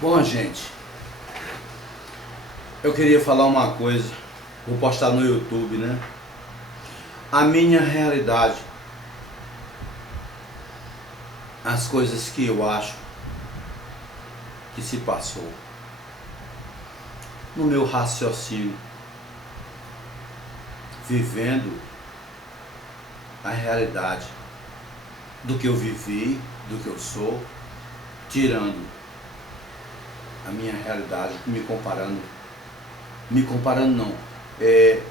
Bom, gente, eu queria falar uma coisa, vou postar no YouTube, né? A minha realidade, as coisas que eu acho que se passou, no meu raciocínio, vivendo a realidade do que eu vivi, do que eu sou, tirando a minha realidade, me comparando não, de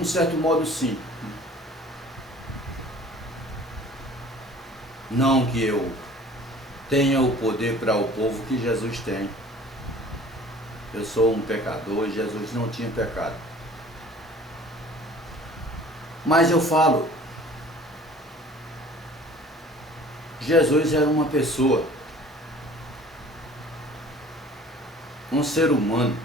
um certo modo sim. Não que eu tenha o poder para o povo que Jesus tem. Eu sou um pecador e Jesus não tinha pecado. Mas eu falo, Jesus era uma pessoa, um ser humano,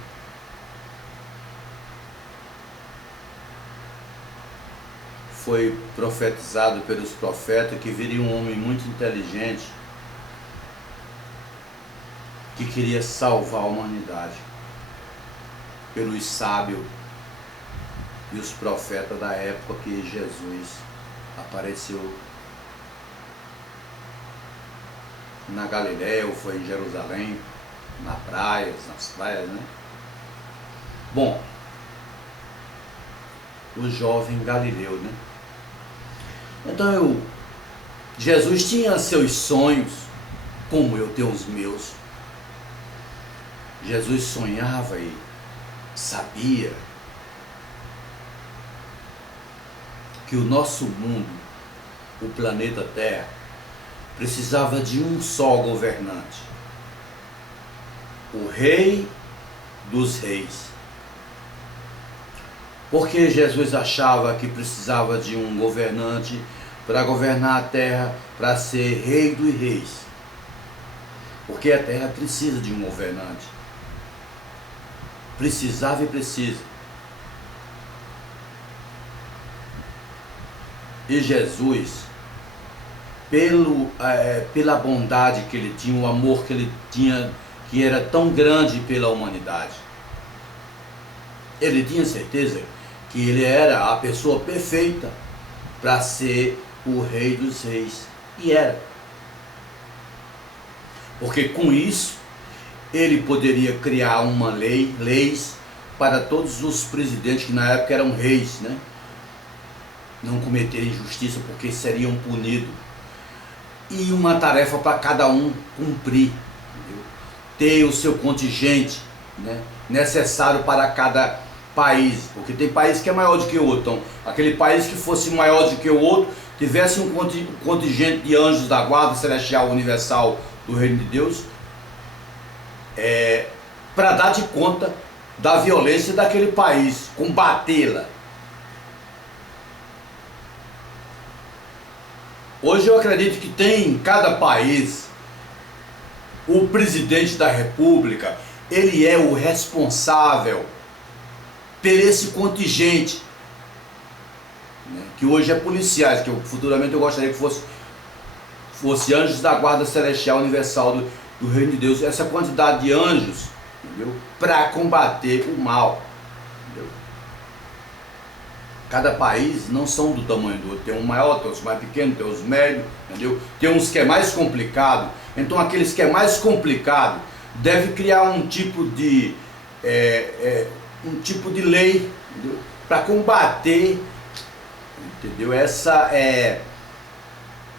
foi profetizado pelos profetas que viria um homem muito inteligente que queria salvar a humanidade, pelos sábios e os profetas da época que Jesus apareceu na Galiléia, ou foi em Jerusalém, nas praias, né? Bom, o jovem Galileu, né? Então Jesus tinha seus sonhos, como eu tenho os meus. Jesus sonhava e sabia que o nosso mundo, o planeta Terra, precisava de um só governante, o Rei dos Reis. Porque Jesus achava que precisava de um governante para governar a terra, para ser Rei dos Reis. Porque a terra precisa de um governante. Precisava e precisa. E Jesus, pela bondade que ele tinha, o amor que ele tinha, que era tão grande pela humanidade, ele tinha certeza que ele era a pessoa perfeita para ser o Rei dos Reis. E era. Porque com isso, ele poderia criar leis para todos os presidentes que na época eram reis, né? Não cometerem injustiça porque seriam punidos. E uma tarefa para cada um cumprir. Entendeu? Ter o seu contingente, né, necessário para cada país, porque tem país que é maior do que o outro. Então, aquele país que fosse maior do que o outro, tivesse um contingente de anjos da guarda celestial universal do reino de Deus, para dar de conta da violência daquele país, combatê-la. Hoje eu acredito que tem em cada país o presidente da república, ele é o responsável por esse contingente, né, que hoje é policiais, que futuramente eu gostaria que fosse anjos da guarda celestial universal do reino de Deus, essa quantidade de anjos, entendeu, para combater o mal, entendeu? Cada país não são do tamanho do outro, tem um maior, tem os mais pequenos, tem os médios, entendeu? Tem uns que é mais complicado, então aqueles que é mais complicado deve criar um tipo de lei para combater, entendeu? Essa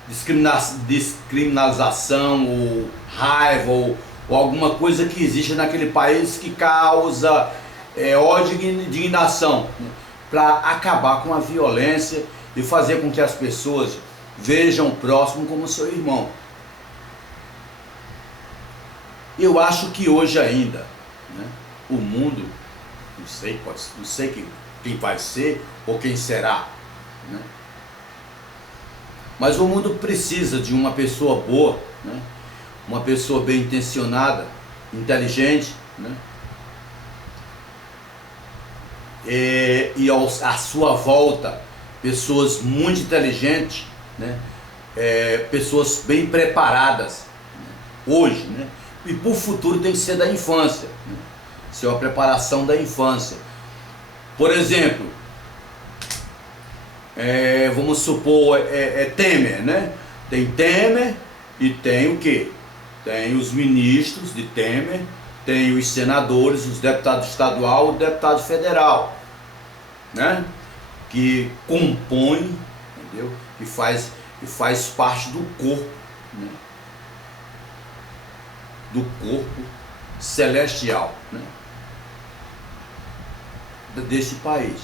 descriminalização ou raiva ou alguma coisa que existe naquele país que causa ódio e indignação, né? Para acabar com a violência e fazer com que as pessoas vejam o próximo como seu irmão. Eu acho que hoje ainda, né, o mundo, não sei quem vai ser ou quem será, né? Mas o mundo precisa de uma pessoa boa, né? Uma pessoa bem intencionada, inteligente, né? E à sua volta pessoas muito inteligentes, né? Pessoas bem preparadas, né? Hoje, né? e por futuro tem que ser da infância, né? Ser uma preparação da infância. Por exemplo, vamos supor, Temer, né? Tem Temer e tem o quê? Tem os ministros de Temer, tem os senadores, os deputados estadual e o deputado federal, né? Que compõem, entendeu? Que faz parte do corpo, né? Do corpo celestial, né? Desse país.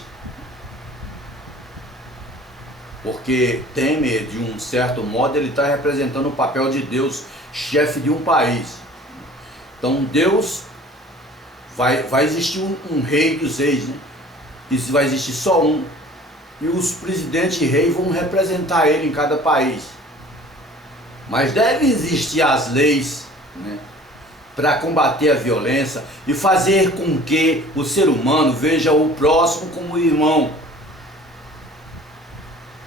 Porque Temer, de um certo modo, ele está representando o papel de Deus, chefe de um país. Então Deus vai existir um rei dos reis, né? E vai existir só um. E os presidentes e reis vão representar ele em cada país. Mas deve existir as leis, né, para combater a violência e fazer com que o ser humano veja o próximo como irmão.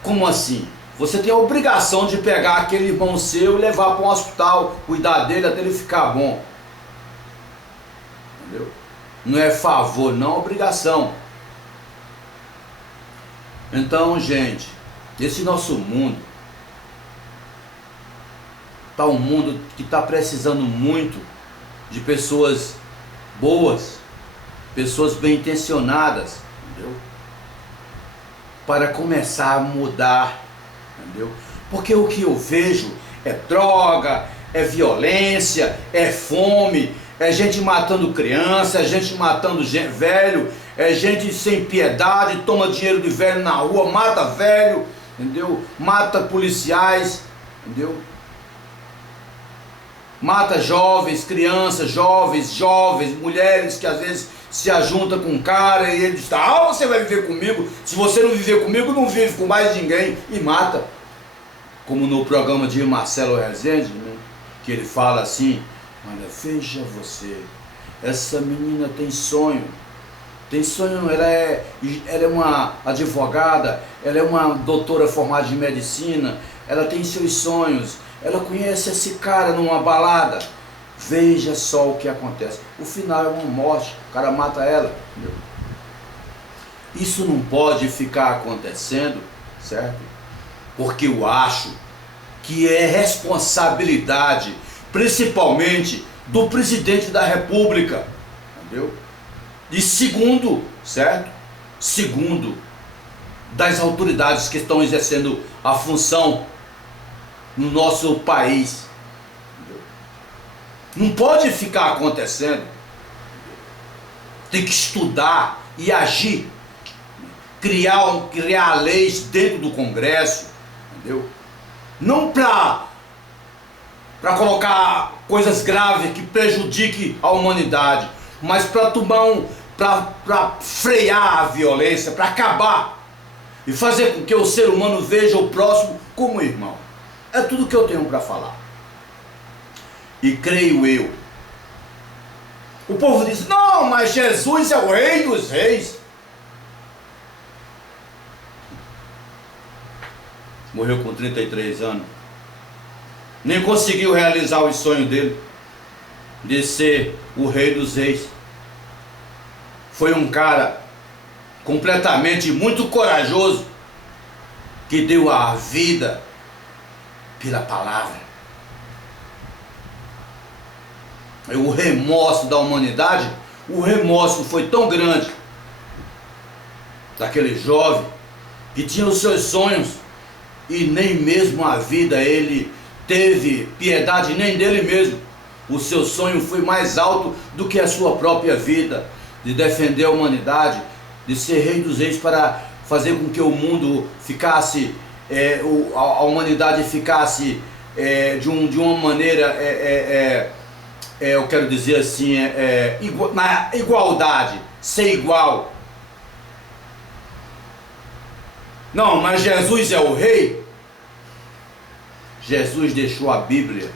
Como assim? Você tem a obrigação de pegar aquele irmão seu e levar para um hospital, cuidar dele até ele ficar bom. Entendeu? Não é favor, não é obrigação. Então, gente, esse nosso mundo está um mundo que está precisando muito de pessoas boas, pessoas bem intencionadas, entendeu? Para começar a mudar, entendeu? Porque o que eu vejo é droga, é violência, é fome, é gente matando criança, é gente matando velho, é gente sem piedade, toma dinheiro de velho na rua, mata velho, entendeu? Mata policiais, entendeu? Mata jovens, crianças, jovens, mulheres que às vezes se ajuntam com um cara e ele diz, você vai viver comigo, se você não viver comigo, não vive com mais ninguém, e mata. Como no programa de Marcelo Rezende, né, que ele fala assim, olha, veja você, essa menina tem sonho, ela é uma advogada, ela é uma doutora formada em medicina, ela tem seus sonhos, ela conhece esse cara numa balada, veja só o que acontece, o final é uma morte, o cara mata ela, entendeu? Isso não pode ficar acontecendo, certo? Porque eu acho que é responsabilidade, principalmente do presidente da República, entendeu? E segundo, certo? Segundo, das autoridades que estão exercendo a função no nosso país. Entendeu? Não pode ficar acontecendo. Tem que estudar e agir. Criar leis dentro do Congresso, entendeu? Não para colocar coisas graves que prejudiquem a humanidade, mas para frear a violência, para acabar e fazer com que o ser humano veja o próximo como irmão. É tudo que eu tenho para falar. E creio eu. O povo diz, não, mas Jesus é o rei dos reis. Morreu com 33 anos. Nem conseguiu realizar o sonho dele de ser o rei dos reis. Foi um cara completamente muito corajoso que deu a vida pela palavra. O remorso da humanidade, o remorso foi tão grande daquele jovem que tinha os seus sonhos e nem mesmo a vida ele teve piedade nem dele mesmo. O seu sonho foi mais alto do que a sua própria vida, de defender a humanidade, de ser rei dos reis para fazer com que o mundo ficasse, a humanidade ficasse de uma maneira, eu quero dizer assim, na igualdade, ser igual. Não, mas Jesus é o rei. Jesus deixou a Bíblia.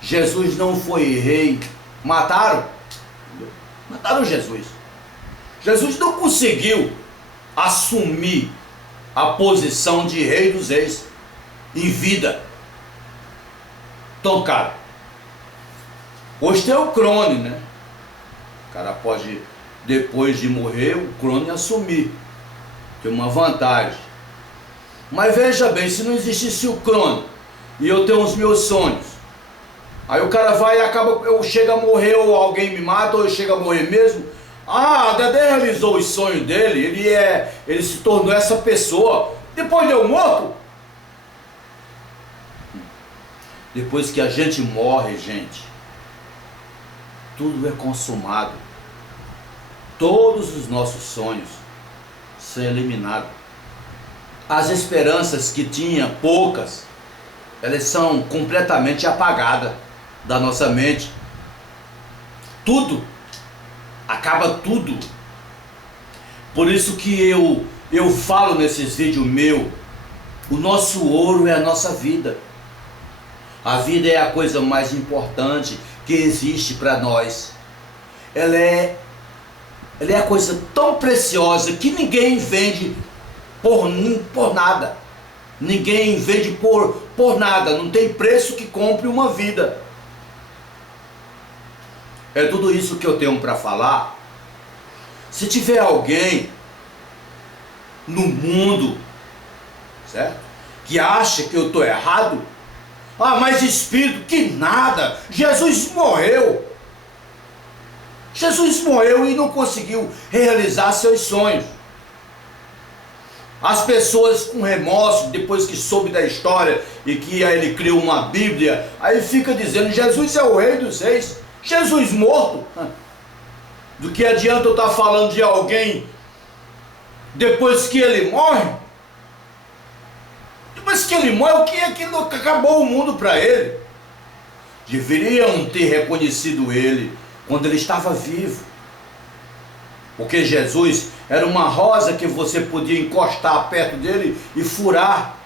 Jesus não foi rei. Mataram Jesus. Jesus não conseguiu assumir a posição de rei dos reis em vida. Então, cara, Hoje tem o crone, né? O cara pode, depois de morrer, o crone assumir. Tem uma vantagem. Mas veja bem, se não existisse o crone e eu tenho os meus sonhos, aí o cara vai e acaba, eu chego a morrer, ou alguém me mata, ou eu chego a morrer mesmo. Ah, Dedé realizou os sonhos dele, ele se tornou essa pessoa. Depois de eu morto? Depois que a gente morre, gente, tudo é consumado. Todos os nossos sonhos são eliminados. As esperanças que tinha, poucas, elas são completamente apagadas da nossa mente. Tudo, acaba tudo. Por isso que eu falo nesses vídeos meus, o nosso ouro é a nossa vida. A vida é a coisa mais importante que existe para nós. Ela é a coisa tão preciosa que ninguém vende por nada. Ninguém vende por nada. Não tem preço que compre uma vida. É tudo isso que eu tenho para falar. Se tiver alguém no mundo, certo, que acha que eu estou errado, ah, mas espírito, que nada, Jesus morreu. Jesus morreu e não conseguiu realizar seus sonhos. As pessoas com remorso, depois que soube da história e que ele criou uma Bíblia, aí fica dizendo, Jesus é o rei dos reis. Jesus morto? Do que adianta eu estar falando de alguém depois que ele morre? Depois que ele morre, o que é que acabou o mundo para ele? Deveriam ter reconhecido ele quando ele estava vivo. Porque Jesus era uma rosa que você podia encostar perto dele e furar.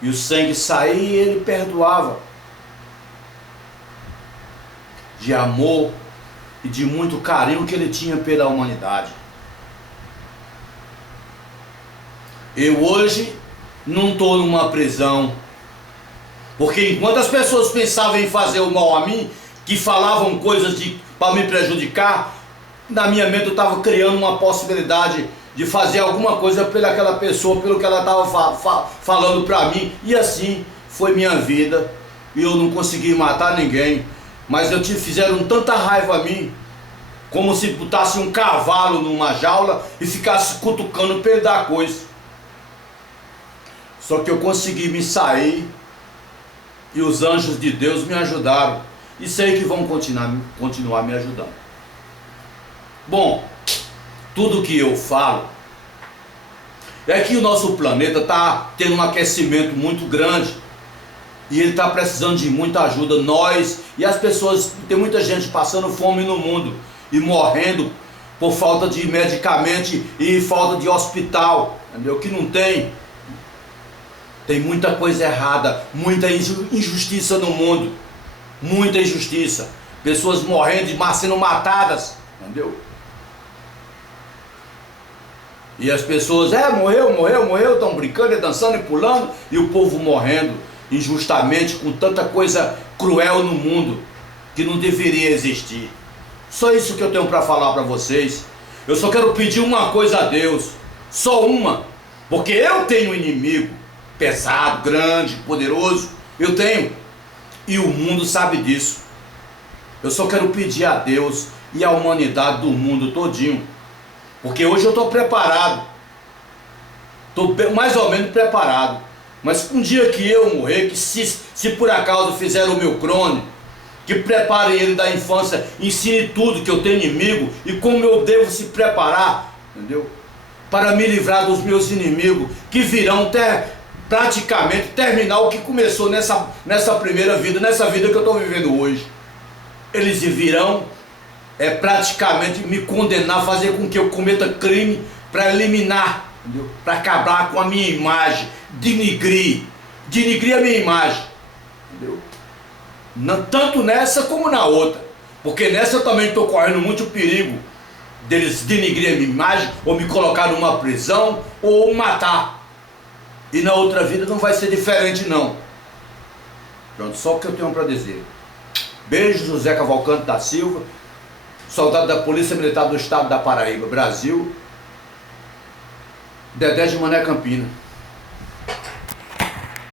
E o sangue saía e ele perdoava. De amor e de muito carinho que ele tinha pela humanidade. Eu hoje não estou numa prisão, porque enquanto as pessoas pensavam em fazer o mal a mim, que falavam coisas para me prejudicar, na minha mente eu estava criando uma possibilidade de fazer alguma coisa pelaquela pessoa, pelo que ela estava falando para mim, e assim foi minha vida, e eu não consegui matar ninguém, mas fizeram tanta raiva a mim, como se botasse um cavalo numa jaula e ficasse cutucando para ele dar coisa. Só que eu consegui me sair e os anjos de Deus me ajudaram. E sei que vão continuar me ajudando. Bom, tudo que eu falo é que o nosso planeta está tendo um aquecimento muito grande. E ele está precisando de muita ajuda. Nós e as pessoas, tem muita gente passando fome no mundo e morrendo por falta de medicamento e falta de hospital, entendeu? Que não tem. Tem muita coisa errada, muita injustiça no mundo, muita injustiça, pessoas morrendo, sendo matadas, entendeu? E as pessoas, morreu, estão brincando, dançando e pulando, e o povo morrendo injustamente, com tanta coisa cruel no mundo, que não deveria existir. Só isso que eu tenho para falar para vocês. Eu só quero pedir uma coisa a Deus, só uma, porque eu tenho um inimigo, pesado, grande, poderoso, eu tenho, e o mundo sabe disso. Eu só quero pedir a Deus e à humanidade do mundo todinho, porque hoje eu estou preparado, estou mais ou menos preparado, mas um dia que eu morrer, que se por acaso fizeram o meu crone, que preparem ele da infância, ensine tudo, que eu tenho inimigo e como eu devo se preparar, entendeu? Para me livrar dos meus inimigos que virão praticamente terminar o que começou nessa primeira vida, nessa vida que eu estou vivendo hoje. Eles virão praticamente me condenar, fazer com que eu cometa crime para eliminar, para acabar com a minha imagem, denigrir a minha imagem, entendeu? Tanto nessa como na outra, porque nessa eu também estou correndo muito perigo deles denigrir a minha imagem, ou me colocar numa prisão, ou matar. E na outra vida não vai ser diferente não. Pronto, só o que eu tenho para dizer. Beijo, José Cavalcante da Silva, soldado da Polícia Militar do Estado da Paraíba, Brasil. Dedé de Mané Campina.